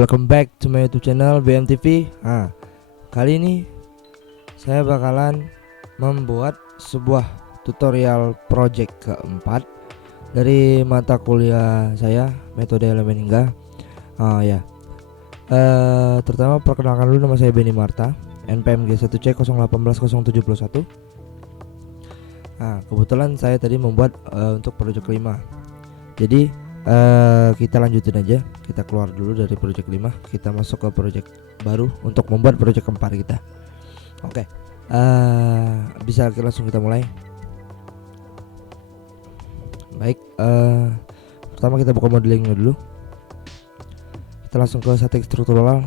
welcome back to my YouTube channel BMTV. Nah, kali ini saya bakalan membuat sebuah tutorial project keempat dari mata kuliah saya, metode elemen hingga. Terutama perkenalkan dulu, nama saya Benny Marta, NPM G1C 018071. Nah, kebetulan saya tadi membuat untuk project kelima. Jadi kita lanjutin aja, kita keluar dulu dari project 5, kita masuk ke project baru untuk membuat project keempat kita. Oke, bisa langsung kita mulai. Baik, pertama kita buka modelingnya dulu. Kita langsung ke static struktural.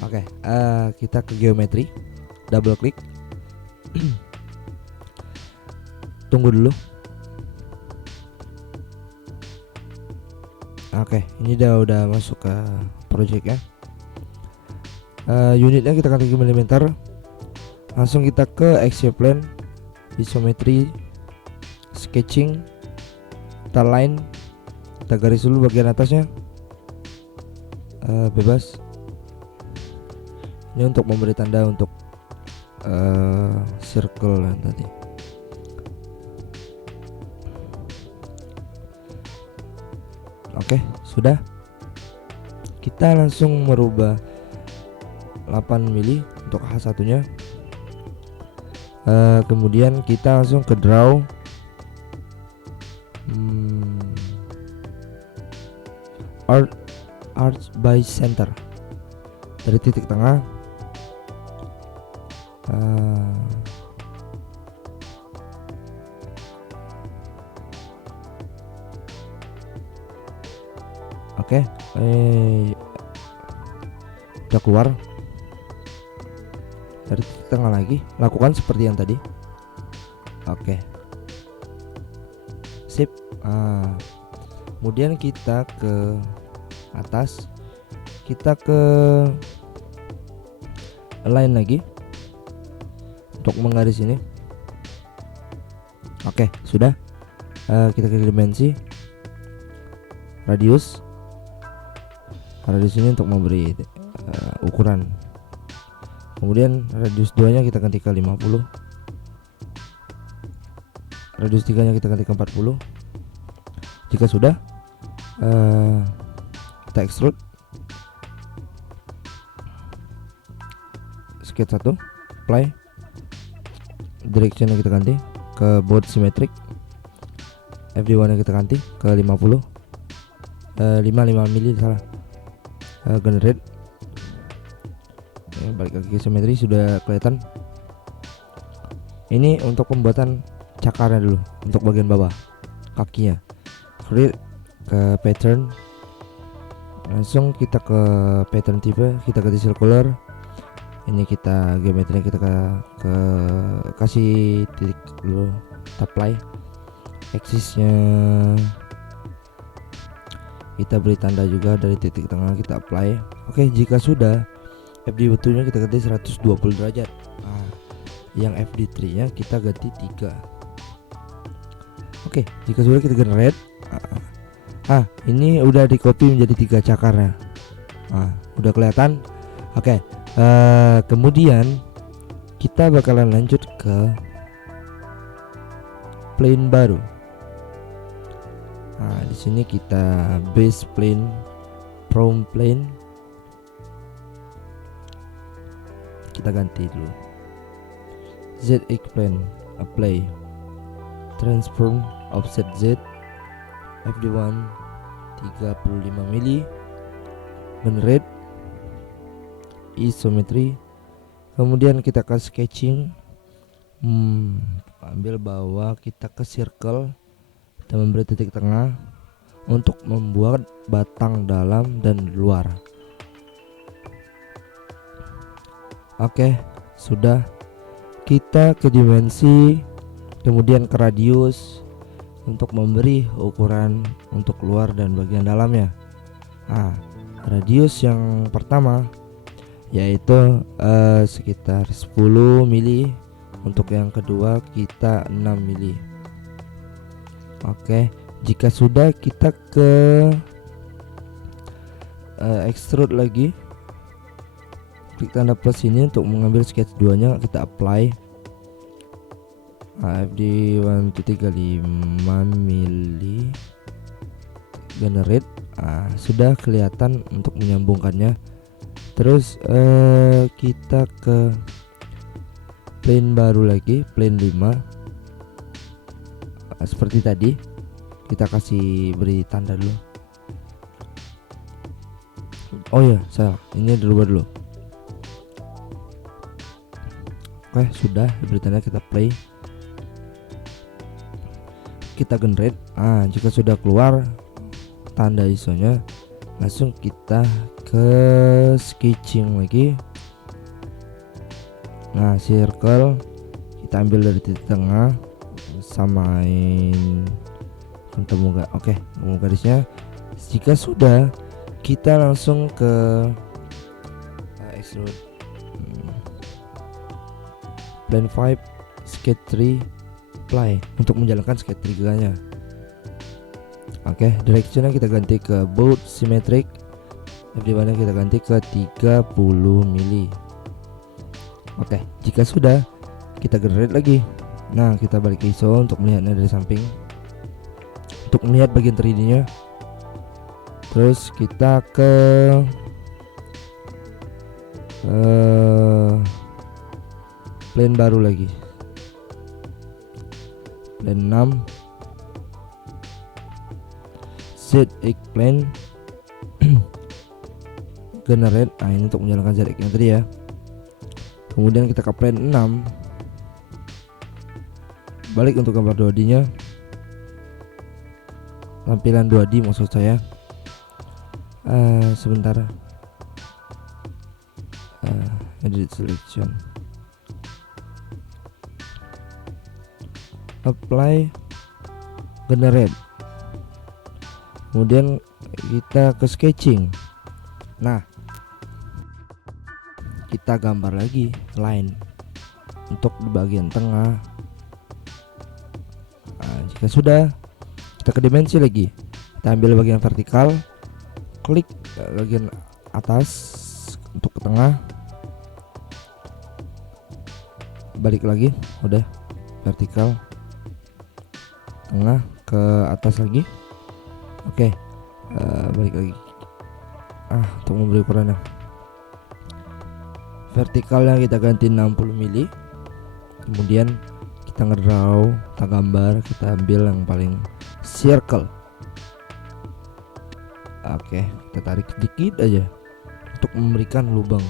Oke, kita ke geometri, double klik. Tunggu dulu. Oke, ini udah masuk ke project ya. Unitnya kita ketik milimeter. Langsung kita ke axial plane, isometri, sketching, kita line, kita garis dulu bagian atasnya. Bebas. Ini untuk memberi tanda untuk circle tadi. Oke, sudah. Kita langsung merubah 8 mili untuk H1 nya. Kemudian kita langsung ke draw. Arch by center, dari titik tengah. Oke, udah keluar dari titik tengah lagi, lakukan seperti yang tadi. Oke, sip. Kemudian kita ke atas, kita ke align lagi untuk menggaris ini. Oke, sudah. Kita ke dimensi, radius ini untuk memberi ukuran. Kemudian radius 2 nya kita ganti ke 50, radius 3 nya kita ganti ke 40. Jika sudah, kita extrude sketch 1, apply, direction nya kita ganti ke board symmetric, FD1 nya kita ganti ke 50, 5 mili salah. Generate, balik lagi ke simetri, sudah kelihatan. Ini untuk pembuatan cakarnya dulu, untuk bagian bawah kakinya. Create ke pattern, langsung kita ke pattern tipe, kita ganti circular. Ini kita geometri, kita ke kasih titik dulu, apply. Axisnya kita beri tanda juga dari titik tengah, kita apply. Oke, jika sudah, FD2 nya kita ganti 120 derajat. Yang FD3 nya kita ganti 3. Oke, jika sudah kita generate. Ini udah di copy menjadi 3 cakarnya. Udah kelihatan. Oke, kemudian kita bakalan lanjut ke plane baru. Di sini kita base plane, from plane, kita ganti dulu. ZX plane, apply, transform, offset Z, FD1 35 mili, generate, isometri. Kemudian kita ke sketching, ambil bawah, kita ke circle, kita memberi titik tengah untuk membuat batang dalam dan luar. Oke, sudah. Kita ke dimensi, kemudian ke radius untuk memberi ukuran untuk luar dan bagian dalamnya. Radius yang pertama yaitu sekitar 10 mili. Untuk yang kedua kita 6 mili. Oke, jika sudah, kita ke extrude lagi, klik tanda plus ini untuk mengambil sketch 2 nya, kita apply FD 135 mili, generate. Sudah kelihatan untuk menyambungkannya. Terus kita ke plane baru lagi, plane 5. Seperti tadi, kita kasih beri tanda dulu. Oh ya, salah, ini dirubah dulu. Oke, sudah diberi tanda, kita play, kita generate. Jika sudah keluar tanda ISO-nya, langsung kita ke sketching lagi. Circle kita ambil dari titik tengah, samain ketemu gak? Oke, ketemu garisnya. Jika sudah, kita langsung ke extrude plane 5, sketch 3, apply untuk menjalankan sketch 3 nya. Oke, directionnya kita ganti ke both symmetric, di mana kita ganti ke 30 mili. Oke, jika sudah, kita generate lagi. Kita balik ke ISO untuk melihatnya dari samping, untuk melihat bagian 3D nya. Terus kita ke plane baru lagi, plane 6, ZX plane, generate. Ini untuk menjalankan ZX yang tadi ya. Kemudian kita ke plane 6, balik untuk gambar 2D nya, tampilan 2D maksud saya. Sebentar, edit selection, apply, generate. Kemudian kita ke sketching. Kita gambar lagi line untuk di bagian tengah. Jika sudah, kita ke dimensi lagi, kita ambil bagian vertikal, klik bagian atas untuk ke tengah, balik lagi, udah vertikal, tengah, ke atas lagi. Oke, balik lagi. Untuk memberi ukurannya, vertikalnya kita ganti 60 mili. Kemudian kita ngedraw, kita gambar, kita ambil yang paling circle. Oke, kita tarik sedikit aja untuk memberikan lubang.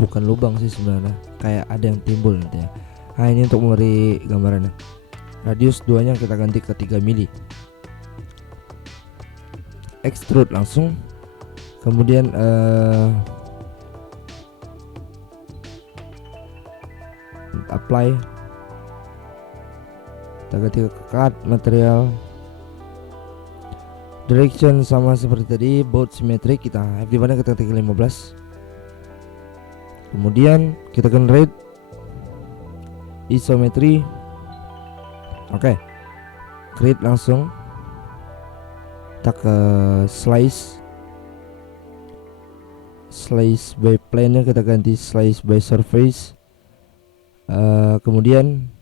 Bukan lubang sih sebenarnya, kayak ada yang timbul nanti ya. Ini untuk memberi gambarannya. Radius 2 nya kita ganti ke 3 mili. Extrude langsung. Kemudian apply, kita ganti ke cut material, direction sama seperti tadi, both symmetric, kita di mana kita ketik 15. Kemudian kita generate isometri. Oke, create langsung, kita ke slice by plane nya kita ganti slice by surface. Kemudian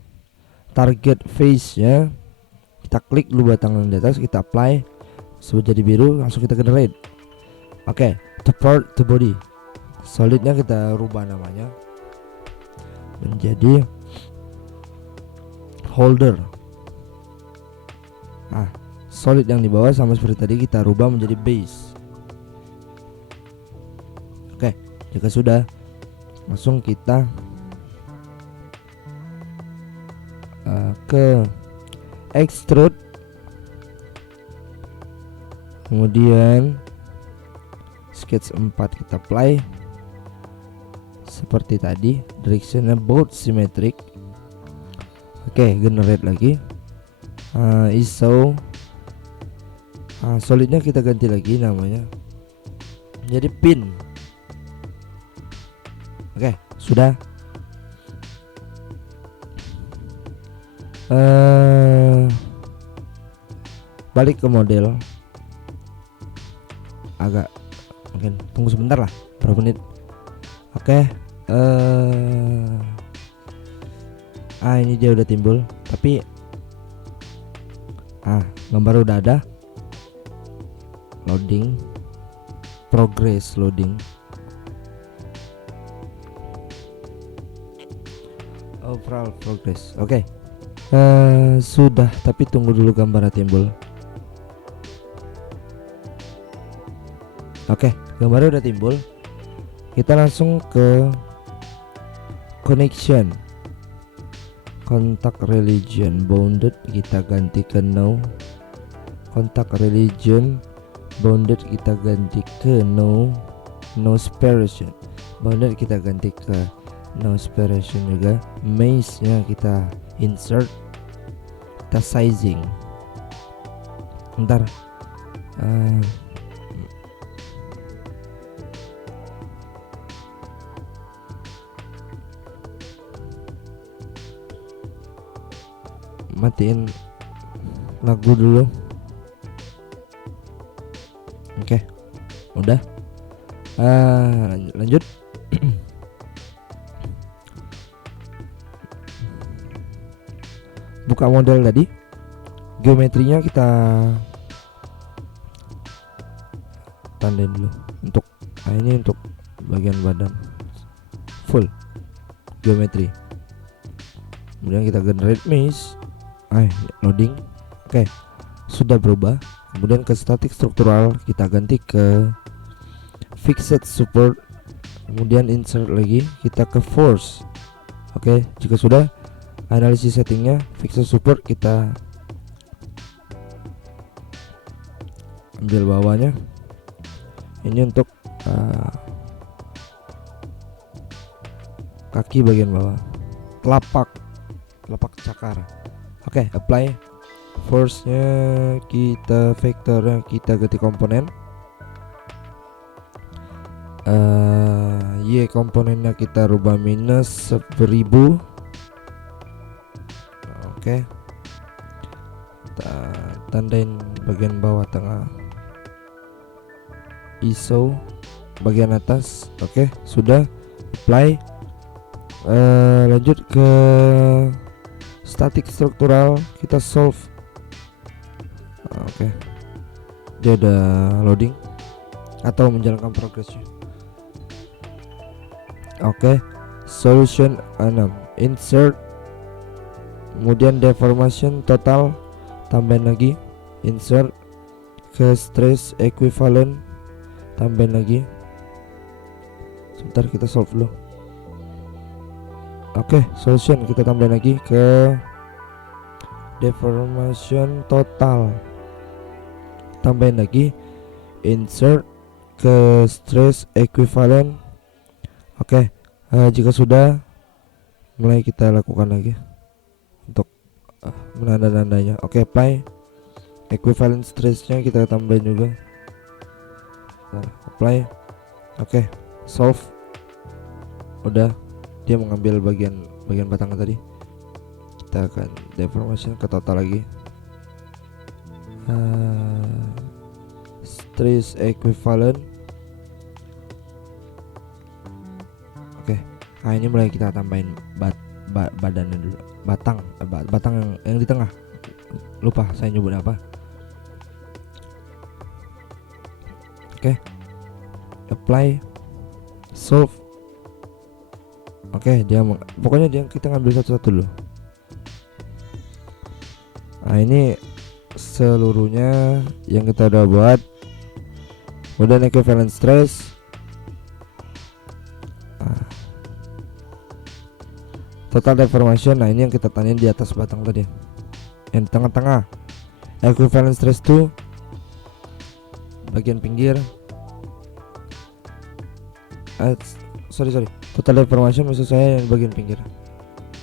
target face nya kita klik dulu batang di atas, kita apply, sudah jadi biru, langsung kita generate. Oke, to part the body, solidnya kita rubah namanya menjadi holder. Solid yang di bawah sama seperti tadi kita rubah menjadi base. Oke, jika sudah, langsung kita ke extrude, kemudian sketch 4 kita apply seperti tadi, directionnya both symmetric. Oke, generate lagi, ISO, solidnya kita ganti lagi namanya jadi pin. Oke, sudah. Balik ke model, agak mungkin tunggu sebentar lah, berapa menit. Oke, ini dia udah timbul, tapi gambar udah ada. Loading, progress loading. Overall progress. Oke. Sudah, tapi tunggu dulu gambarnya timbul. Oke, gambarnya udah timbul. Kita langsung ke connection. Kontak religion bounded kita ganti ke no. Kontak religion bounded kita ganti ke no. No separation bounded kita ganti ke no separation juga. Maze nya kita insert. Kita sizing. Ntar matiin lagu dulu. Oke, udah. Lanjut. Buka model tadi. Geometrinya kita tandain dulu. Untuk ini untuk bagian badan full geometri. Kemudian kita generate mesh. Loading. Oke, sudah berubah. Kemudian ke static struktural kita ganti ke fixed support. Kemudian insert lagi, kita ke force. Oke, jika sudah, analisis settingnya fixed support kita ambil bawahnya. Ini untuk kaki bagian bawah, telapak cakar. Oke, apply. Force-nya kita vektornya kita ganti komponen. Y komponennya kita rubah minus 1000. Oke. Kita tandain bagian bawah tengah. ISO bagian atas. Oke, sudah. Apply. Lanjut ke static struktural, kita solve. Oke. Dia ada loading atau menjalankan progresnya. Oke. Solution 6, insert. Kemudian deformation total, tambahin lagi, insert. Ke stress equivalent, tambahin lagi. Sebentar, kita solve dulu. Oke, solution kita tambahin lagi ke deformation total, tambahin lagi, insert ke stress equivalent. Oke, jika sudah, mulai kita lakukan lagi untuk menanda-nandanya. Oke, apply. Equivalent stressnya kita tambahin juga. Apply. Oke, solve. Udah. Dia mengambil bagian batangnya tadi. Kita akan deformation ke total lagi. Stress equivalent. Oke. Ini mulai kita tambahin badannya dulu. Batang yang di tengah. Lupa saya nyebut apa. Oke. Apply. Solve. Oke, pokoknya kita ngambil satu-satu dulu. Ini seluruhnya yang kita udah buat. Kemudian equivalent stress. Total deformation. Ini yang kita tanyain di atas batang tadi. Yang di tengah-tengah. Equivalent stress to bagian pinggir. Sorry. Total deformation maksud saya yang bagian pinggir.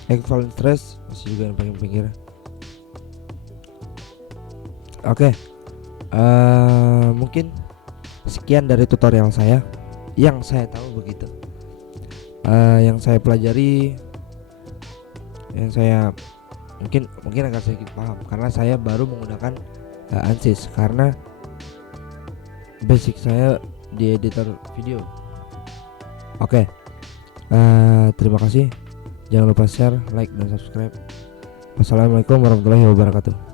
Equivalent stress masih juga yang bagian pinggir. Oke. Mungkin sekian dari tutorial saya. Yang saya tahu begitu. Yang saya pelajari, yang saya mungkin agak sedikit paham karena saya baru menggunakan ANSYS, karena basic saya di editor video. Oke. Terima kasih. Jangan lupa share, like, dan subscribe. Wassalamualaikum warahmatullahi wabarakatuh.